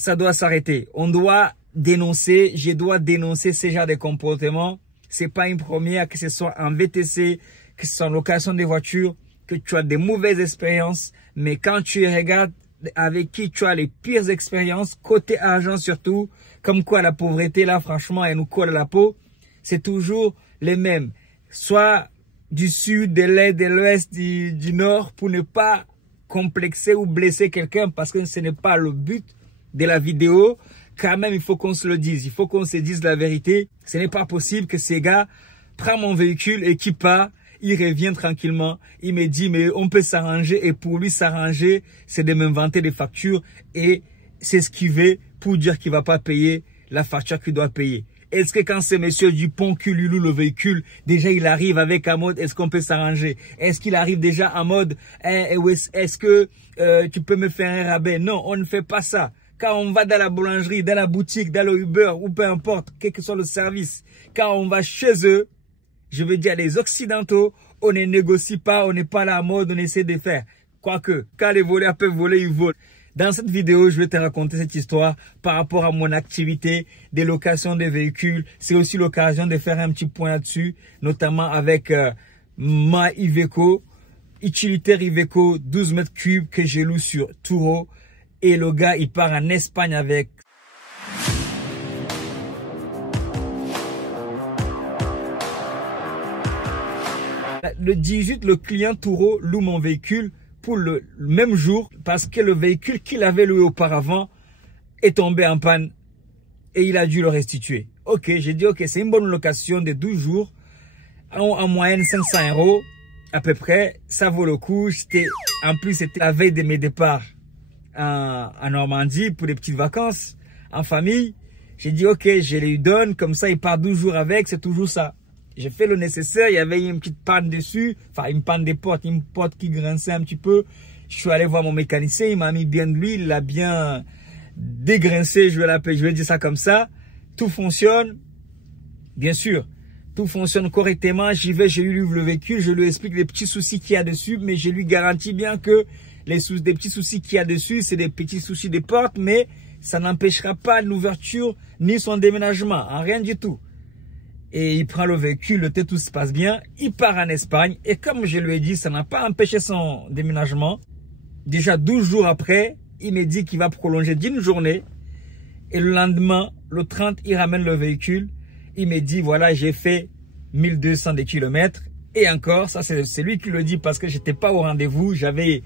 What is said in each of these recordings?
ça doit s'arrêter. On doit dénoncer, je dois dénoncer ce genre de comportement. C'est pas une première, que ce soit en VTC, que ce soit en location de voitures, que tu as des mauvaises expériences. Mais quand tu regardes avec qui tu as les pires expériences, côté argent surtout, comme quoi la pauvreté, là, franchement, elle nous colle à la peau, c'est toujours les mêmes. Soit du sud, de l'est, de l'ouest, du nord, pour ne pas complexer ou blesser quelqu'un, parce que ce n'est pas le but de la vidéo. Quand même, il faut qu'on se le dise. Il faut qu'on se dise la vérité. Ce n'est pas possible que ces gars prennent mon véhicule et qui part, il revient tranquillement. Il me dit, mais on peut s'arranger. Et pour lui, s'arranger, c'est de m'inventer des factures et s'esquiver pour dire qu'il va pas payer la facture qu'il doit payer. Est-ce que quand c'est monsieur Dupont qui lui loue le véhicule, déjà il arrive avec un mode, est-ce qu'on peut s'arranger? Est-ce qu'il arrive déjà en mode, est-ce que tu peux me faire un rabais? Non, on ne fait pas ça. Quand on va dans la boulangerie, dans la boutique, dans le Uber, ou peu importe, quel que soit le service, quand on va chez eux, je veux dire les Occidentaux, on ne négocie pas, on n'est pas là à mode, on essaie de faire. Quoique, quand les voleurs peuvent voler, ils volent. Dans cette vidéo, je vais te raconter cette histoire par rapport à mon activité de location de véhicules. C'est aussi l'occasion de faire un petit point là-dessus, notamment avec ma Iveco, utilitaire Iveco 12 mètres cubes que je loue sur Turo. Et le gars, il part en Espagne avec. Le 18, le client Turo loue mon véhicule pour le même jour parce que le véhicule qu'il avait loué auparavant est tombé en panne et il a dû le restituer. Ok, j'ai dit ok, c'est une bonne location de 12 jours, en moyenne 500 € à peu près, ça vaut le coup. En plus, c'était la veille de mes départs en Normandie pour des petites vacances en famille. J'ai dit ok, je lui donne, comme ça il part 12 jours avec, c'est toujours ça. J'ai fait le nécessaire, il y avait une petite panne dessus, enfin une panne des portes, une porte qui grinçait un petit peu. Je suis allé voir mon mécanicien, il m'a mis bien de l'huile, il l'a bien dégrincé, je vais dire ça comme ça. Tout fonctionne, bien sûr, tout fonctionne correctement. J'y vais, je lui ouvre le véhicule, je lui explique les petits soucis qu'il y a dessus, mais je lui garantis bien que des petits soucis qu'il y a dessus, c'est des petits soucis des portes, mais ça n'empêchera pas l'ouverture ni son déménagement, en rien du tout. Et il prend le véhicule, tout se passe bien, il part en Espagne, et comme je lui ai dit, ça n'a pas empêché son déménagement. Déjà 12 jours après, il me dit qu'il va prolonger d'une journée, et le lendemain, le 30, il ramène le véhicule, il me dit, voilà, j'ai fait 1200 kilomètres, et encore, ça c'est lui qui le dit parce que j'étais pas au rendez-vous, j'avais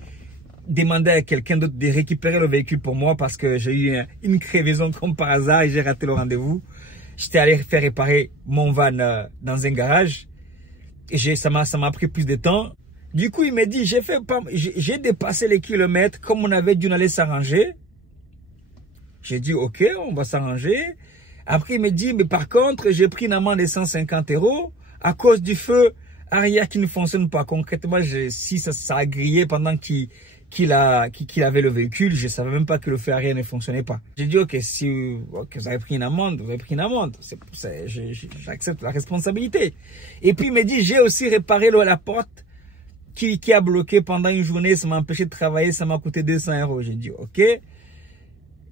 demandé à quelqu'un d'autre de récupérer le véhicule pour moi parce que j'ai eu une crevaison comme par hasard et j'ai raté le rendez-vous. J'étais allé faire réparer mon van dans un garage et ça m'a pris plus de temps. Du coup, il m'a dit, j'ai dépassé les kilomètres comme on avait dit on allait s'arranger. J'ai dit, ok, on va s'arranger. Après, il me dit, mais par contre, j'ai pris une amende de 150 € à cause du feu arrière qui ne fonctionne pas. Concrètement, si ça a grillé pendant qu'il avait le véhicule, je savais même pas que le feu arrière ne fonctionnait pas. J'ai dit, ok, si vous avez pris une amende, vous avez pris une amende. J'accepte la responsabilité. Et puis, il me dit, j'ai aussi réparé la porte qui a bloqué pendant une journée. Ça m'a empêché de travailler, ça m'a coûté 200 €. J'ai dit, ok.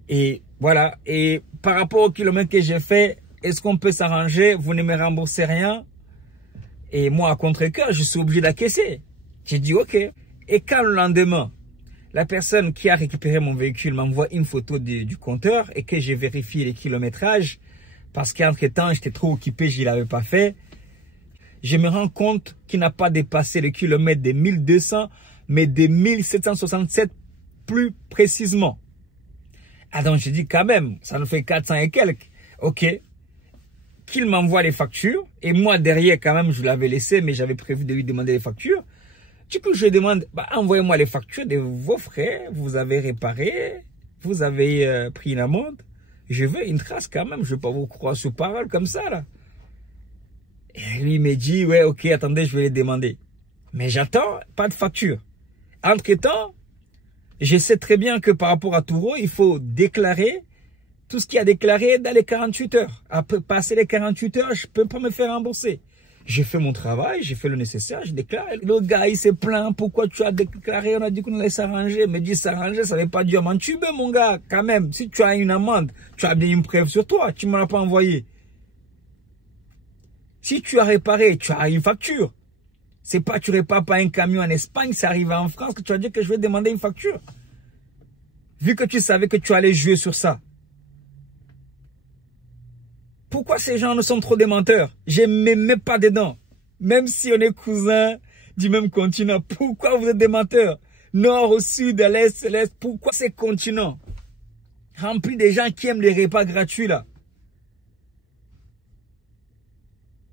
Et voilà. Et par rapport au kilomètre que j'ai fait, est-ce qu'on peut s'arranger? Vous ne me remboursez rien. Et moi, à contre-cœur, je suis obligé d'acquiescer. J'ai dit, ok. Et quand le lendemain, la personne qui a récupéré mon véhicule m'envoie une photo du compteur et que j'ai vérifié les kilométrages, parce qu'entre-temps, j'étais trop occupé, je ne l'avais pas fait, je me rends compte qu'il n'a pas dépassé le kilomètre des 1200, mais des 1767 plus précisément. Ah donc, j'ai dit quand même, ça nous fait 400 et quelques. Ok. Qu'il m'envoie les factures. Et moi, derrière, quand même, je l'avais laissé, mais j'avais prévu de lui demander les factures. Du coup, je lui demande, envoyez-moi les factures de vos frais. Vous avez réparé. Vous avez pris une amende. Je veux une trace quand même. Je ne vais pas vous croire sur parole comme ça, là. Et lui, il me dit, ouais, ok, attendez, je vais les demander. Mais j'attends, pas de facture. Entre-temps, je sais très bien que par rapport à Turo, il faut déclarer tout ce qu'il y a déclaré dans les 48 heures. Après passer les 48 heures, je ne peux pas me faire rembourser. J'ai fait mon travail, j'ai fait le nécessaire, j'ai déclaré. Le gars, il s'est plaint. Pourquoi tu as déclaré? On a dit qu'on allait s'arranger. Mais dit s'arranger, ça ne veut pas dire m'entuber, mon gars. Quand même, si tu as une amende, tu as bien une preuve sur toi. Tu ne me l'as pas envoyé. Si tu as réparé, tu as une facture. C'est pas tu répares pas un camion en Espagne, c'est arrivé en France que tu as dit que je vais demander une facture. Vu que tu savais que tu allais jouer sur ça. Pourquoi ces gens ne sont trop des menteurs? Je ne mets pas dedans. Même si on est cousins du même continent. Pourquoi vous êtes des menteurs? Nord au sud, à l'est, à l'est. Pourquoi ces continents remplis des gens qui aiment les repas gratuits là?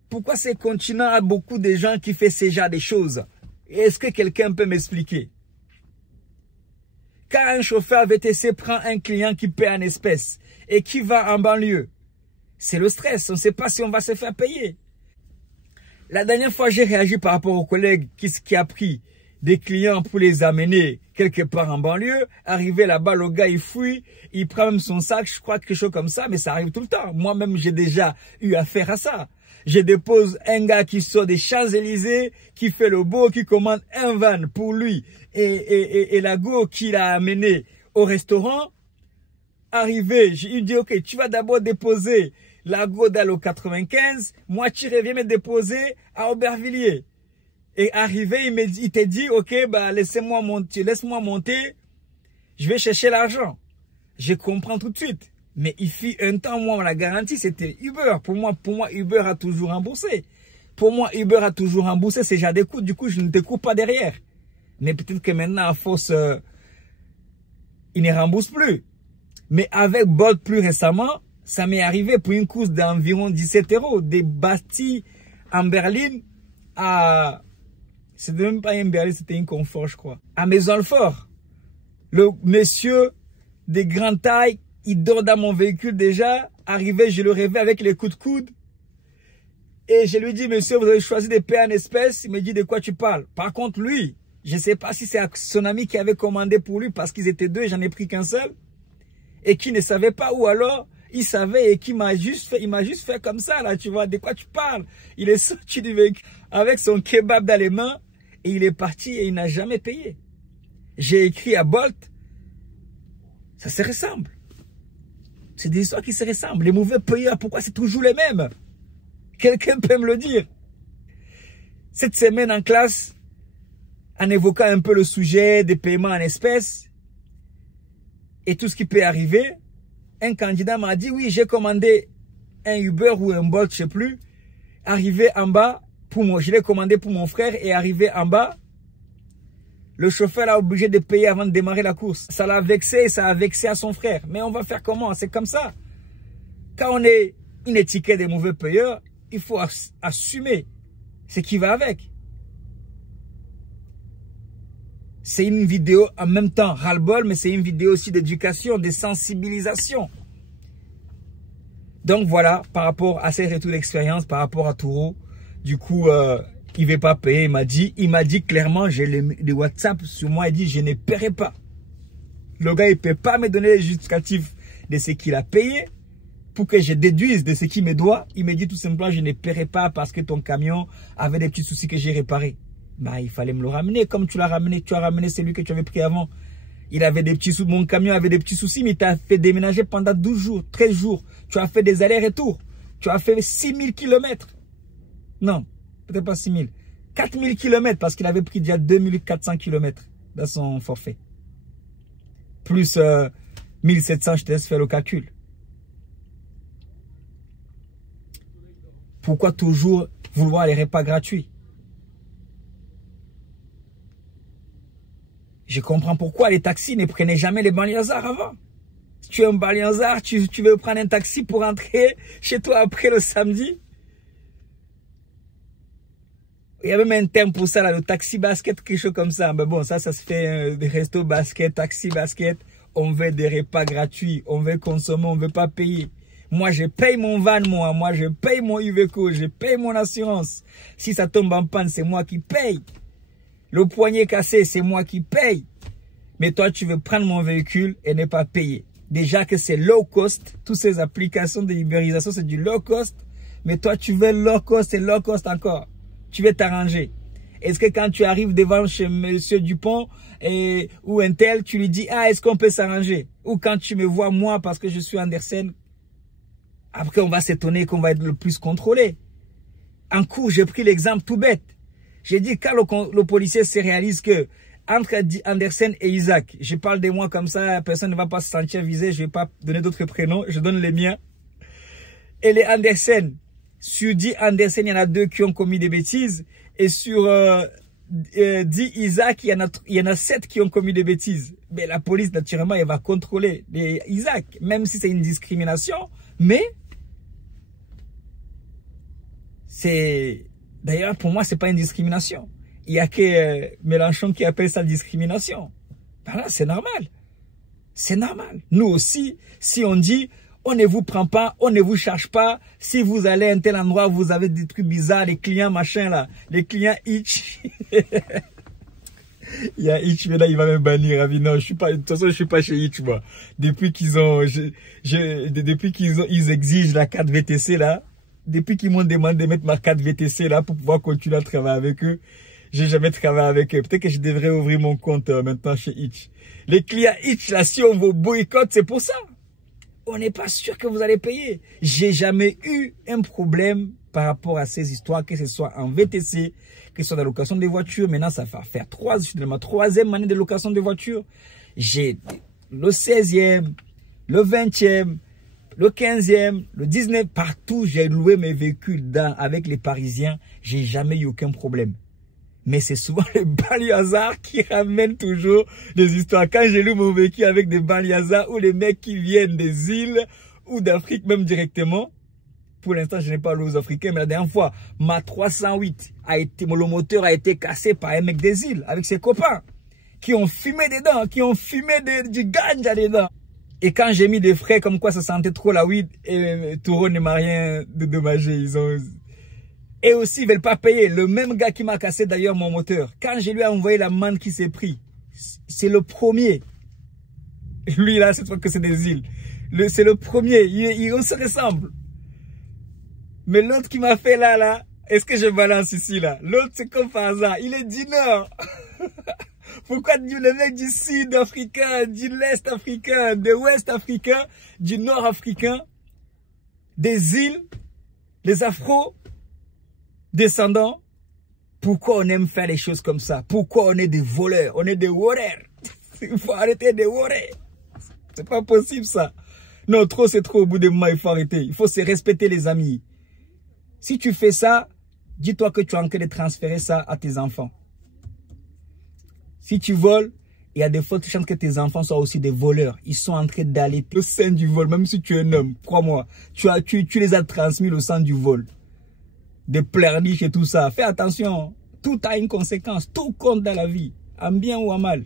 Pourquoi ces continents a beaucoup de gens qui font ce genre de choses? Est-ce que quelqu'un peut m'expliquer? Quand un chauffeur VTC prend un client qui paie en espèces et qui va en banlieue, c'est le stress. On ne sait pas si on va se faire payer. La dernière fois, j'ai réagi par rapport au collègue qui a pris des clients pour les amener quelque part en banlieue. Arrivé là-bas, le gars, il fouille, il prend même son sac, je crois quelque chose comme ça, mais ça arrive tout le temps. Moi-même, j'ai déjà eu affaire à ça. Je dépose un gars qui sort des Champs-Élysées, qui fait le beau, qui commande un van pour lui et la go qu'il a amené au restaurant. Arrivé, il dit, ok, tu vas d'abord déposer la go dans le 95, moi tu reviens me déposer à Aubervilliers. Et arrivé, il te dit, ok, bah laisse-moi monter, je vais chercher l'argent. Je comprends tout de suite. Mais il fit un temps, moi, la garantie, c'était Uber. Pour moi, Uber a toujours remboursé. Pour moi, Uber a toujours remboursé ces genres de coûts. Du coup, je ne te coupe pas derrière. Mais peut-être que maintenant, à force, il ne rembourse plus. Mais avec Bolt plus récemment, ça m'est arrivé pour une course d'environ 17 €. Des Bastille en Berlin à... C'était même pas un Berlin, c'était un Confort, je crois. À Maison-Alfort. Le monsieur de grande taille, il dort dans mon véhicule déjà. Arrivé, je le réveille avec les coups de coude. Et je lui dis, monsieur, vous avez choisi de payer en espèces. Il me dit, de quoi tu parles? Par contre, lui, je ne sais pas si c'est son ami qui avait commandé pour lui parce qu'ils étaient deux et j'en ai pris qu'un seul. Et qui ne savait pas, ou alors il savait et qui m'a juste fait comme ça là, tu vois, de quoi tu parles? Il est sorti du véhicule avec son kebab dans les mains et il est parti et il n'a jamais payé. J'ai écrit à Bolt, ça se ressemble. C'est des histoires qui se ressemblent. Les mauvais payeurs, pourquoi c'est toujours les mêmes? Quelqu'un peut me le dire? Cette semaine en classe, en évoquant un peu le sujet des paiements en espèces, et tout ce qui peut arriver, un candidat m'a dit, oui, j'ai commandé un Uber ou un Bolt, je ne sais plus. Arrivé en bas, pour moi, je l'ai commandé pour mon frère et arrivé en bas, le chauffeur a obligé de payer avant de démarrer la course. Ça l'a vexé et ça a vexé à son frère. Mais on va faire comment? C'est comme ça. Quand on est une étiquette des mauvais payeurs, il faut assumer ce qui va avec. C'est une vidéo en même temps ras-le-bol, mais c'est une vidéo aussi d'éducation, de sensibilisation. Donc voilà, par rapport à ces retours d'expérience, par rapport à Turo, du coup, il ne veut pas payer. Il m'a dit clairement, j'ai les WhatsApp sur moi, il dit, je ne paierai pas. Le gars, il ne peut pas me donner les justificatifs de ce qu'il a payé pour que je déduise de ce qu'il me doit. Il me dit tout simplement, je ne paierai pas parce que ton camion avait des petits soucis que j'ai réparés. Bah, il fallait me le ramener comme tu l'as ramené. Tu as ramené celui que tu avais pris avant. Il avait des petits soucis. Mon camion avait des petits soucis, mais il t'a fait déménager pendant 12 jours, 13 jours. Tu as fait des allers-retours. Tu as fait 6000 km. Non, peut-être pas 6000. 4000 km parce qu'il avait pris déjà 2400 km dans son forfait. Plus 1700, je te laisse faire le calcul. Pourquoi toujours vouloir les repas gratuits? Je comprends pourquoi les taxis ne prenaient jamais les banlieusards avant. Si tu es un banlieusard, tu veux prendre un taxi pour rentrer chez toi après le samedi. Il y a même un terme pour ça, là, le taxi basket, quelque chose comme ça. Mais bon, ça se fait des restos basket, taxi basket. On veut des repas gratuits, on veut consommer, on ne veut pas payer. Moi, je paye mon van, moi je paye mon Iveco, je paye mon assurance. Si ça tombe en panne, c'est moi qui paye. Le poignet cassé, c'est moi qui paye. Mais toi, tu veux prendre mon véhicule et ne pas payer. Déjà que c'est low cost. Toutes ces applications de libéralisation, c'est du low cost. Mais toi, tu veux low cost et low cost encore. Tu veux t'arranger. Est-ce que quand tu arrives devant chez Monsieur Dupont ou un tel, tu lui dis, ah, est-ce qu'on peut s'arranger? Ou quand tu me vois, moi, parce que je suis Andersen, après, on va s'étonner qu'on va être le plus contrôlé. En cours, j'ai pris l'exemple tout bête. J'ai dit, quand le policier se réalise que entre Andersen et Isaac, je parle de moi comme ça, personne ne va pas se sentir visé, je ne vais pas donner d'autres prénoms, je donne les miens. Et les Andersen, sur 10 Andersen, il y en a 2 qui ont commis des bêtises. Et sur 10 Isaac, il y en a 7 qui ont commis des bêtises. Mais la police, naturellement, elle va contrôler les Isaac, même si c'est une discrimination. Mais c'est... D'ailleurs, pour moi, c'est pas une discrimination. Il n'y a que Mélenchon qui appelle ça discrimination. Voilà, c'est normal. C'est normal. Nous aussi, si on dit, on ne vous prend pas, on ne vous charge pas, si vous allez à un tel endroit, vous avez des trucs bizarres, les clients machin là, les clients Itch. Il y a Itch, mais là, il va me bannir. Non, je suis pas, de toute façon, je suis pas chez Itch, moi. Depuis qu'ils ont, ils exigent la carte VTC là, depuis qu'ils m'ont demandé de mettre ma carte VTC là pour pouvoir continuer à travailler avec eux, j'ai jamais travaillé avec eux. Peut-être que je devrais ouvrir mon compte maintenant chez Itch. Les clients Itch là, si on vous boycotte, c'est pour ça. On n'est pas sûr que vous allez payer. J'ai jamais eu un problème par rapport à ces histoires, que ce soit en VTC, que ce soit dans la location des voitures. Maintenant, ça va faire je suis dans ma 3e année de location de voitures. J'ai le 16e, le 20e, le 15e, le 19e, partout, j'ai loué mes véhicules avec les Parisiens. J'ai jamais eu aucun problème. Mais c'est souvent les Baliazars qui ramènent toujours des histoires. Quand j'ai loué mon véhicule avec des Baliazars ou les mecs qui viennent des îles ou d'Afrique même directement. Pour l'instant, je n'ai pas loué aux Africains, mais la dernière fois, ma 308 le moteur a été cassé par un mec des îles avec ses copains qui ont fumé dedans, qui ont fumé du ganja dedans. Et quand j'ai mis des frais comme quoi ça sentait trop la weed, et Taureau ne m'a rien dédommagé. Et aussi, ils veulent pas payer. Le même gars qui m'a cassé d'ailleurs mon moteur. Quand je lui ai envoyé la manne qui s'est pris, c'est le premier. Lui là, cette fois que c'est des îles. C'est le premier. On se ressemble. Mais l'autre qui m'a fait là, est-ce que je balance ici là? L'autre c'est comme par hasard. Il est du nord. Pourquoi le mec du sud africain, du l'est africain, de l'ouest africain, du nord africain, des îles, les afro-descendants? Pourquoi on aime faire les choses comme ça? Pourquoi on est des voleurs? On est des voleurs. Il faut arrêter de voler. C'est pas possible ça. Non, trop c'est trop. Au bout d'un moment, il faut arrêter. Il faut se respecter les amis. Si tu fais ça, dis-toi que tu es en train de transférer ça à tes enfants. Si tu voles, il y a des fortes chances que tes enfants soient aussi des voleurs. Ils sont en train d'aller le sein du vol, même si tu es un homme. Crois-moi, tu les as transmis le sang du vol. Des pleurniches et tout ça. Fais attention. Tout a une conséquence. Tout compte dans la vie. En bien ou en mal.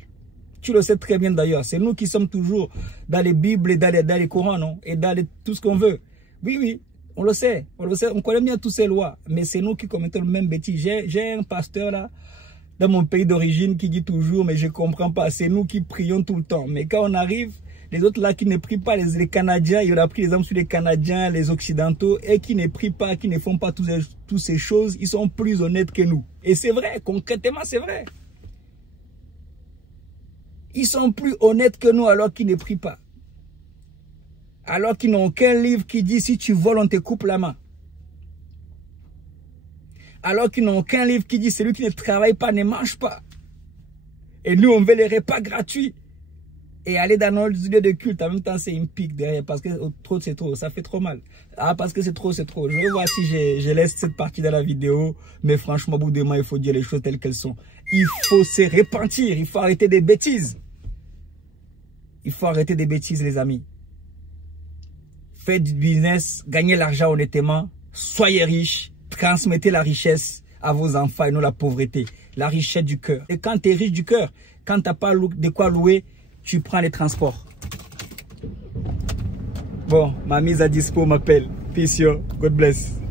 Tu le sais très bien d'ailleurs. C'est nous qui sommes toujours dans les Bibles et dans les Corans, non? Et dans tout ce qu'on veut. Oui, oui. On le sait. On connaît bien toutes ces lois. Mais c'est nous qui commettons le même bêtise. J'ai un pasteur là, dans mon pays d'origine, qui dit toujours, mais je ne comprends pas. C'est nous qui prions tout le temps. Mais quand on arrive, les autres là qui ne prient pas, les Canadiens, il a pris l'exemple sur les Canadiens, les Occidentaux, et qui ne prient pas, qui ne font pas toutes ces choses, ils sont plus honnêtes que nous. Et c'est vrai, concrètement, c'est vrai. Ils sont plus honnêtes que nous alors qu'ils ne prient pas. Alors qu'ils n'ont aucun livre qui dit si tu voles, on te coupe la main. Alors qu'ils n'ont aucun livre qui dit celui qui ne travaille pas ne mange pas. Et nous, on veut les repas gratuits. Et aller dans nos lieux de culte, en même temps, c'est une pique derrière. Parce que trop, c'est trop. Ça fait trop mal. Ah, parce que c'est trop, c'est trop. Je vais voir si je laisse cette partie dans la vidéo. Mais franchement, au bout d'un moment, il faut dire les choses telles qu'elles sont. Il faut se repentir. Il faut arrêter des bêtises. Il faut arrêter des bêtises, les amis. Faites du business, gagnez l'argent honnêtement, soyez riches, transmettez la richesse à vos enfants et non la pauvreté. La richesse du cœur. Et quand tu es riche du cœur, quand tu n'as pas de quoi louer, tu prends les transports. Bon, ma mise à dispo m'appelle. Peace, yo. God bless.